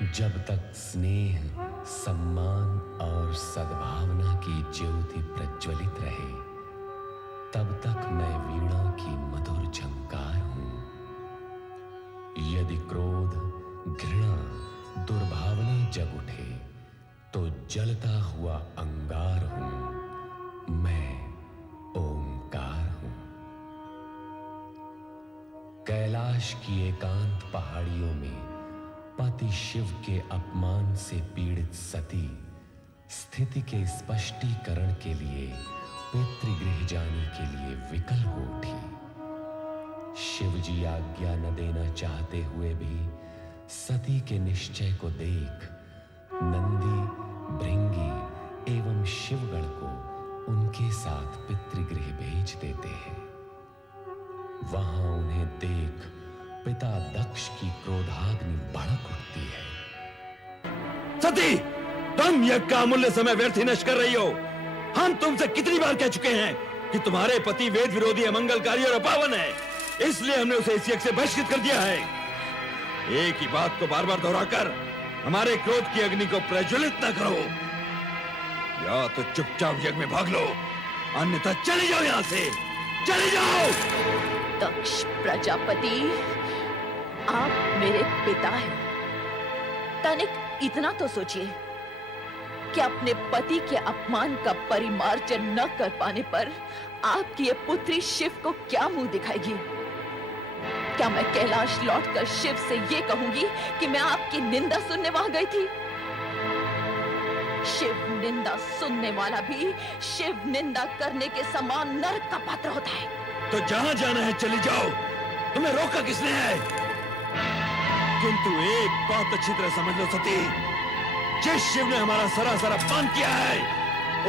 जब तक स्नेह, सम्मान और सद्भावना की ज्योति प्रज्वलित रहे, तब तक मैं वीणा की मधुर झंकार हूं। यदि क्रोध, घृणा, दुर्भावना जग उठे, तो जलता हुआ अंगार हूं। मैं ओंकार हूं। कैलाश की एकांत पहाड़ियों में पति शिव के अपमान से पीड़ित सती स्थिति के स्पष्टीकरण के लिए पितृगृह जाने के लिए विकल हो उठी। शिव जी आज्ञा न देना चाहते हुए भी सती के निश्चय को देख नंदी, भृंगी एवं शिवगण को उनके साथ पितृगृह भेज देते हैं। वहां उन्हें देख पिता दक्ष की क्रोधाग्नि भड़क उठती है। सती, तुम यज्ञ का अमूल्य समय व्यर्थ ही नष्ट कर रही हो। हम तुमसे कितनी बार कह चुके हैं कि तुम्हारे पति वेद विरोधी, अमंगलकारी और अपावन है, इसलिए हमने उसे इस यज्ञ से बहिष्कृत कर दिया है। एक ही बात को बार बार दोहराकर हमारे क्रोध की अग्नि को प्रज्वलित न करो। या तो चुपचाप यज्ञ में भाग लो, अन्यथा चले जाओ यहां से, चले जाओ। दक्ष प्रजापति, आप मेरे पिता हैं। तनिक इतना तो सोचिए कि अपने पति के अपमान का परिमार्जन न कर पाने पर आपकी ये पुत्री शिव को क्या मुंह दिखाएगी? क्या मैं कैलाश लौटकर शिव से ये कहूंगी कि मैं आपकी निंदा सुनने वहां गई थी? शिव निंदा सुनने वाला भी शिव निंदा करने के समान नरक का पात्र होता है। तो जहां जाना है चली जाओ, तुम्हें रोका किसने है? किंतु एक बात अच्छी तरह समझ लो सती, जिस शिव ने हमारा सरासर अपमान किया है,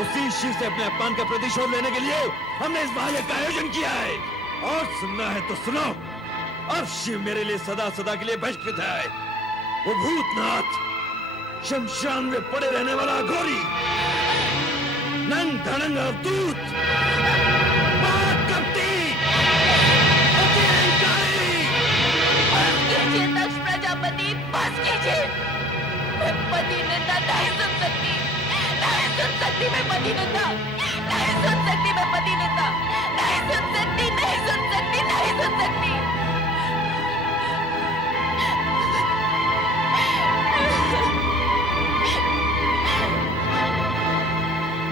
उसी शिव से अपने अपमान का प्रतिशोध लेने के लिए हमने इस महायज्ञ का आयोजन किया है। और सुनना है तो सुनो, अब शिव मेरे लिए सदा सदा के लिए बहिष्कृत है। वो भूतनाथ, शमशान में पड़े रहने वाला घोरी, नंग धड़ंग अवधूत, दक्ष प्रजापति, बस कीजिए। मैं पति निंदा नहीं सुन सकती, नहीं सुन सकती। मैं पति निंदा नहीं सुन सकती, मैं पति निंदा नहीं सुन सकती, नहीं सुन सकती, नहीं सुन सकती।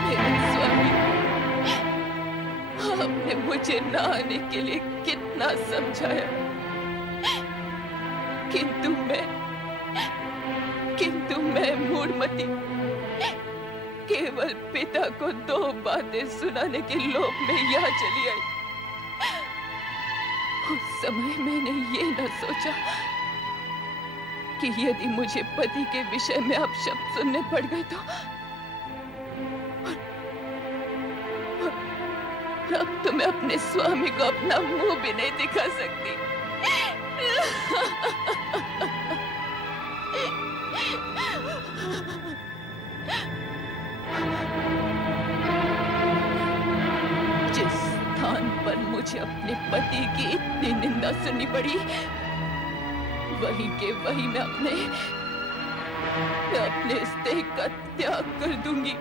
मेरे स्वामी, आपने मुझे न आने के लिए कितना समझाया, किंतु मैं मूढ़मती केवल पिता को 2 बातें सुनाने के लोभ में यहाँ चली आई। उस समय मैंने ये न सोचा कि यदि मुझे पति के विषय में आप शब्द सुनने पड़ गए तो अब तो मैं अपने स्वामी को अपना मुंह भी नहीं दिखा सकती। जिस स्थान पर मुझे अपने पति की इतनी निंदा सुननी पड़ी, वहीं के वहीं मैं अपने इस देह का त्याग कर दूंगी।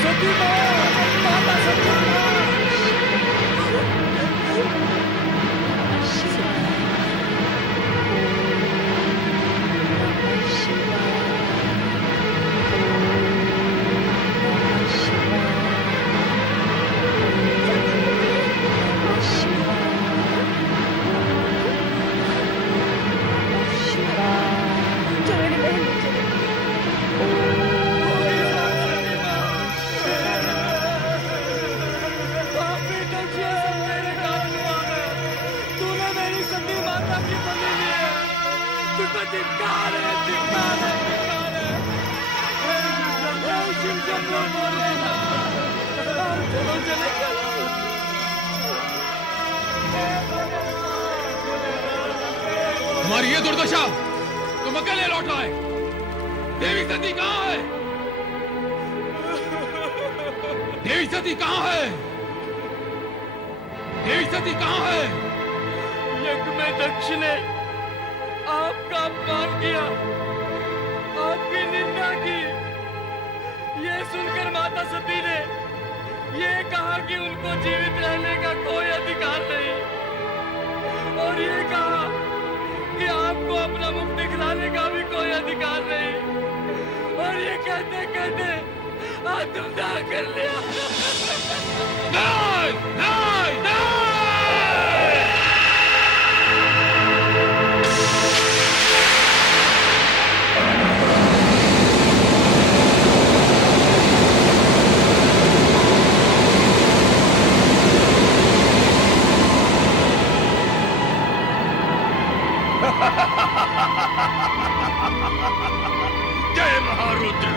चलो तुम्हारी ये दुर्दशा तुम अकेले लौट आए। देवी सती कहाँ है? देवी सती कहाँ है? देवी सती कहाँ है? यज्ञ में दक्ष ने आपका अपमान किया, आपकी निंदा की। ये सुनकर माता सती ने ये कहा कि उनको जीवित रहने का कोई अधिकार नहीं, और ये कहा कि आपको अपना मुख दिखलाने का भी कोई अधिकार नहीं। और ये कहते कहते आत्मदाह कर लिया। नहीं, नहीं, नहीं! जय महारुद्र,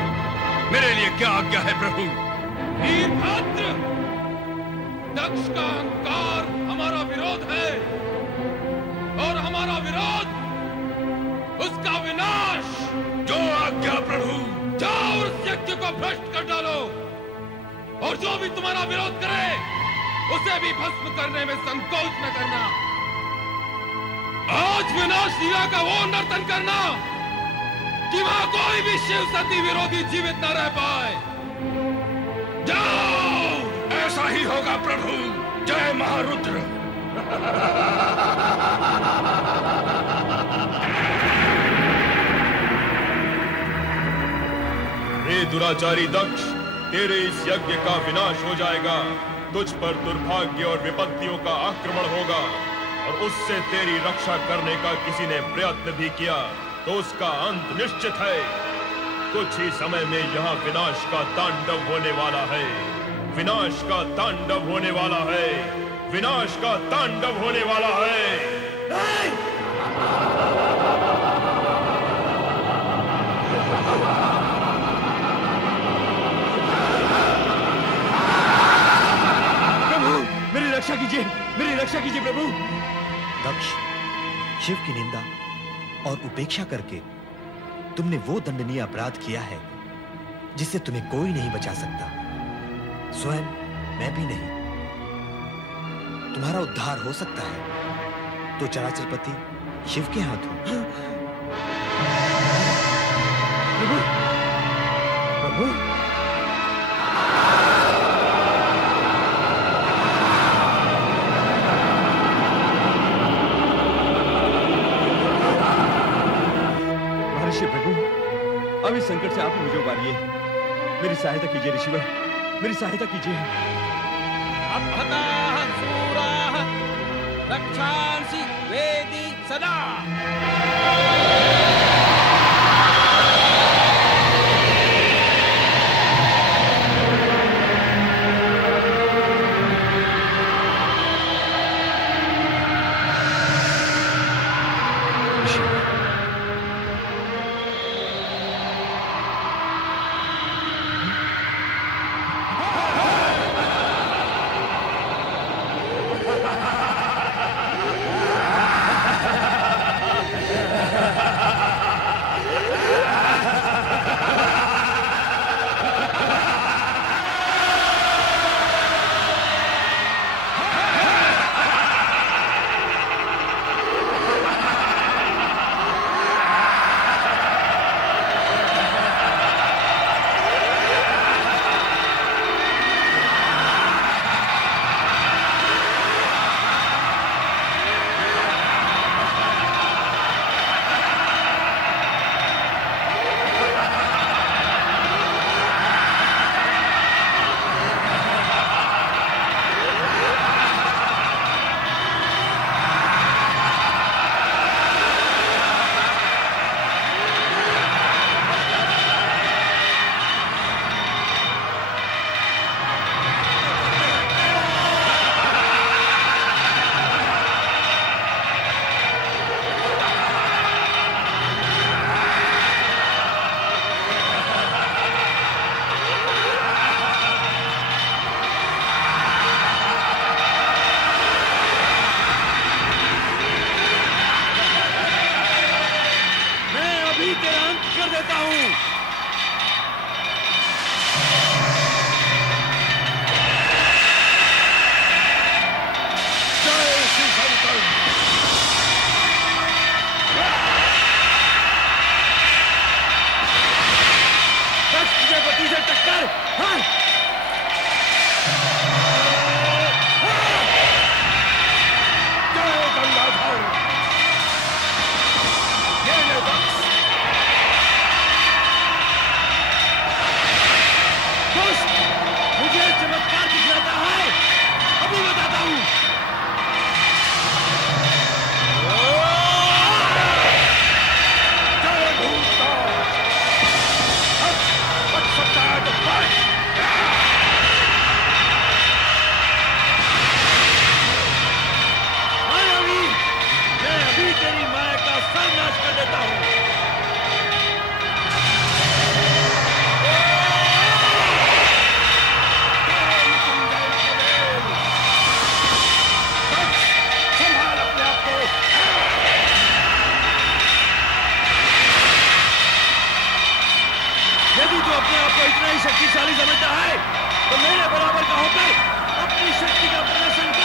मेरे लिए क्या आज्ञा है प्रभु? वीरभद्र, दक्ष का अहंकार हमारा विरोध है, और हमारा विरोध उसका विनाश। जो आज्ञा प्रभु। जाओ उस यज्ञ को भ्रष्ट कर डालो, और जो भी तुम्हारा विरोध करे उसे भी भस्म करने में संकोच न करना। आज विनाश लीला का वो नर्तन करना कि वहां कोई भी शिव सती विरोधी जीवित न रह पाए। जाओ! ऐसा ही होगा प्रभु। जय महारुद्र। हे दुराचारी दक्ष, तेरे इस यज्ञ का विनाश हो जाएगा। तुझ पर दुर्भाग्य और विपत्तियों का आक्रमण होगा, और उससे तेरी रक्षा करने का किसी ने प्रयत्न भी किया तो उसका अंत निश्चित है। कुछ ही समय में यहाँ विनाश का तांडव होने वाला है। विनाश का तांडव होने वाला है। विनाश का तांडव होने वाला है। प्रभु, मेरी रक्षा कीजिए, मेरी रक्षा कीजिए प्रभु। दक्ष, शिव की निंदा और उपेक्षा करके तुमने वो दंडनीय अपराध किया है जिससे तुम्हें कोई नहीं बचा सकता, स्वयं मैं भी नहीं। तुम्हारा उद्धार हो सकता है तो चराचरपति शिव के हाथ हो। प्रभु, प्रभु, प्रभु, अब इस संकट से आप मुझे उबारिए। मेरी सहायता कीजिए ऋषिवर, मेरी सहायता कीजिए। अपहताः शूराः रक्षांसि वेदी सदा। देता हूं। जय श्री शंकर। दक्ष प्रजापति से टक्कर। हाँ। जय गंगाधर। ये ले दक्ष। दुष्ट, मुझे चमत्कार दिखलाता है, अभी बताता हूं। जय भूतनाथ। अब बच सकता है तो बच। मायावी, मैं अभी तेरी माया का सर्वनाश कर देता हूं। संभाल अपने आप को। यदि तू अपने आप को इतना ही शक्तिशाली समझता है तो मेरे बराबर का होकर अपनी शक्ति का प्रदर्शन कर।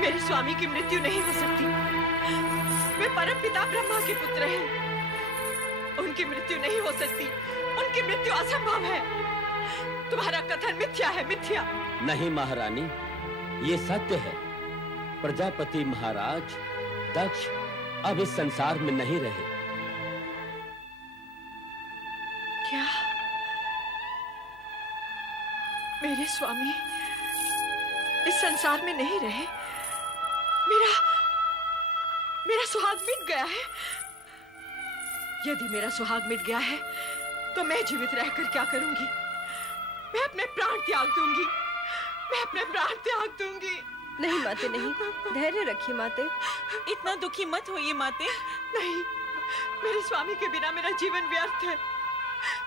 मेरे स्वामी की मृत्यु नहीं हो सकती। वे परमपिता ब्रह्मा के पुत्र हैं। उनकी मृत्यु नहीं हो सकती। उनकी मृत्यु असंभव है। तुम्हारा कथन मिथ्या है, मिथ्या। नहीं महारानी, ये सत्य है। प्रजापति महाराज दक्ष अब इस संसार में नहीं रहे। क्या मेरे स्वामी इस संसार में नहीं रहे? मेरा सुहाग मिट गया है। यदि मेरा सुहाग मिट गया है तो मैं जीवित रहकर क्या करूंगी? मैं अपने प्राण त्याग दूंगी। मैं अपने प्राण त्याग दूंगी। नहीं माते, नहीं, धैर्य रखिए माते। इतना दुखी मत होइए माते। नहीं, मेरे स्वामी के बिना मेरा जीवन व्यर्थ है।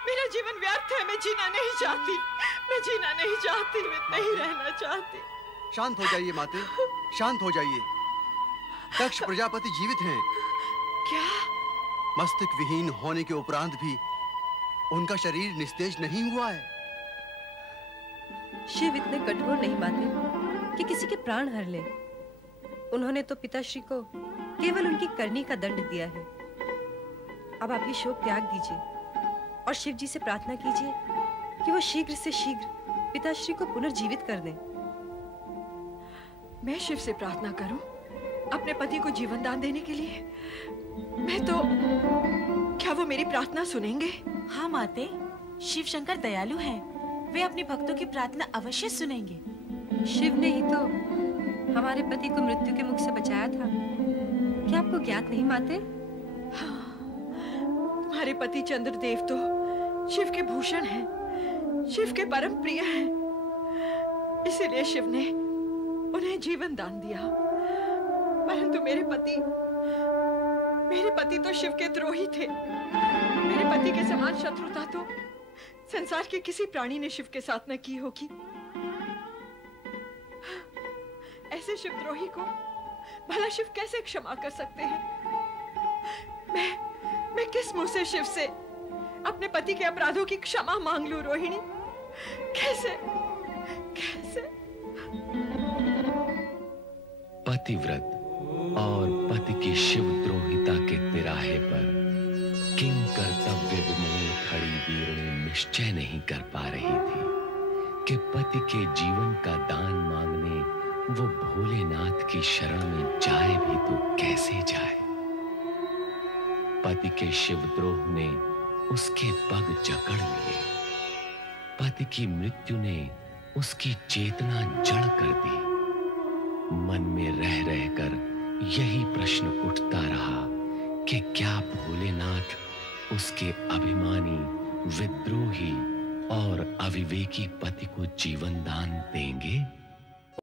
मेरा जीवन व्यर्थ है। मैं जीना नहीं चाहती। मैं जीना नहीं चाहती। मैं नहीं रहना चाहती। शांत हो जाइए माते, शांत हो जाइए। दक्ष प्रजापति जीवित हैं। क्या? मस्तक विहीन होने के उपरांत भी उनका शरीर निस्तेज नहीं हुआ है। शिव इतने कठोर नहीं माते कि किसी के प्राण हर ले। उन्होंने तो पिताश्री को केवल उनकी करनी का दंड दिया है। अब आप ये शोक त्याग दीजिए और शिव जी से प्रार्थना कीजिए कि वो शीघ्र से शीघ्र पिताश्री को पुनर्जीवित कर दें। मैं शिव से प्रार्थना करूं अपने पति को जीवन दान देने के लिए? मैं तो, क्या वो मेरी प्रार्थना सुनेंगे? हाँ माते, शिव शंकर दयालु हैं। वे अपने भक्तों की प्रार्थना अवश्य सुनेंगे। शिव ने ही तो हमारे पति को मृत्यु के मुख से बचाया था। क्या आपको ज्ञात नहीं माते? हाँ, तुम्हारे पति चंद्रदेव तो शिव के भूषण हैं, शिव के परम प्रिय हैं। इसीलिए शिव ने उन्हें जीवन दान दिया। परंतु मेरे पति तो शिव के द्रोही थे। मेरे पति के समान शत्रुता तो संसार के किसी प्राणी ने शिव के साथ न की होगी। जैसे शिवद्रोही को भला शिव कैसे क्षमा कर सकते हैं? मैं किस मुंह से शिव से अपने पति के अपराधों की क्षमा मांग लूं रोहिणी? कैसे कैसे? पतिव्रत और पति की शिवद्रोहिता के तिराहे पर किंग कर्तव्य विमोह खड़ी वीरणी निश्चय नहीं कर पा रही थी कि पति के जीवन का दान मांगने वो भोलेनाथ की शरण में जाए भी तो कैसे जाए। पति के शिवद्रोह ने उसके पग जकड़ लिए। पति की मृत्यु ने उसकी चेतना जड़ कर दी। मन में रह रहकर यही प्रश्न उठता रहा कि क्या भोलेनाथ उसके अभिमानी, विद्रोही और अविवेकी पति को जीवन दान देंगे?